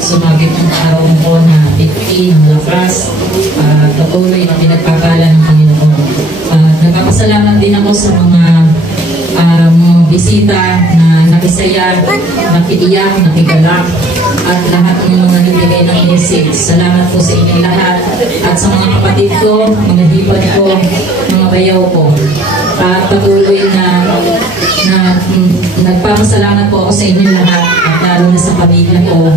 sumagip ang araw ko na 15 ng lakas at patuloy na pinagpapala ng Panginoon. Nagpapasalamat din ako sa mga bisita na nakisaya, nakiiyak, nakigalak, at lahat ng mga nagbigay ng message. Salamat po sa inyong lahat at sa mga kapatid ko, mga hipad ko, mga bayaw ko. At patuloy na nagpapasalamat po ako sa inyong lahat at lalo na sa pamilya ko.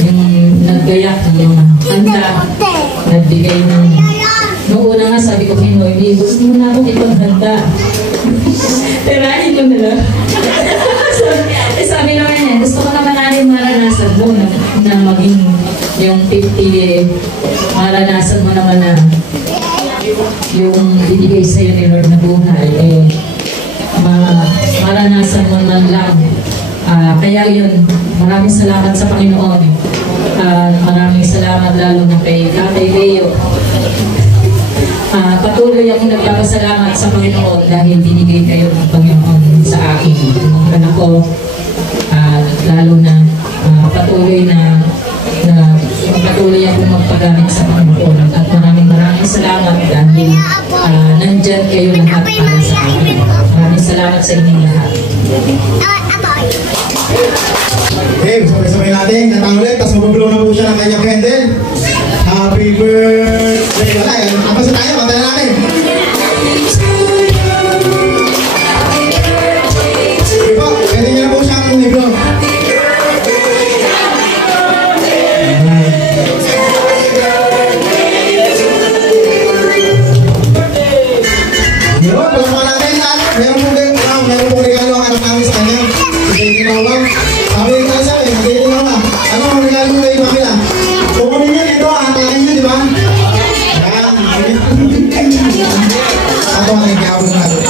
Yung naggayak ng mga handa, nagbigay ng... Noong una nga sabi ko kay Noemi, gusto mo na akong ipaghanda. Tirahin mo na lang. Sabi naman niya, gusto ko naman natin maranasan mo na maging yung 50, maranasan mo naman na yung binigay sa'yo ni Lord na buhay, maranasan mo man lang. Kaya yun, maraming salamat sa Panginoon. Maraming salamat lalo na kay Tatay Leo. Patuloy akong nagpapasalamat sa Panginoon dahil binigay kayo ng Panginoon sa akin, mga anak ko, lalo na patuloy akong magpagamit sa Panginoon. At maraming salamat dahil nandyan kayo lahat para sa akin. Maraming salamat sa inyong lahat. Okay, sabay-sabay natin, kanta ulit, tapos magbublow na po siya ng kanyang candle. Happy birthday! Wala, kapasa tayo, kanta na natin. Sige po, pwede niyo na po siyang libro. Di ba, palamakan natin lahat. Meron pong regalo ang anak namin sa kanya. Sige, ginawang. Sabi yung kaya sabi, sige, ginawang. Ano ang regalo mo kayo makila? Kukunin niyo dito, hatakin niyo, di ba? Yan. Ako ang nagkakabot natin.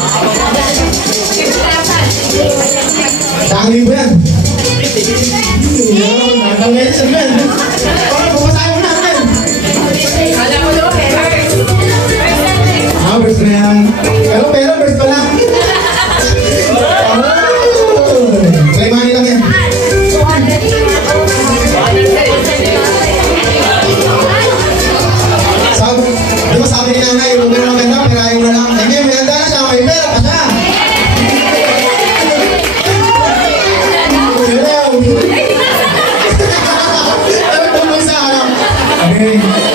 Saan libo yan? Yan, nakakawin sa men. Parang pumasahin mo natin. Alam mo doon, Verse na yan. Pero verse pala. Try money lang yan. Di ba sabi ni nanay, yung mga maganda, pirahin mo na lang. Hindi, maganda na siya, may pera pa siya. Ano ba sa harap? Okay.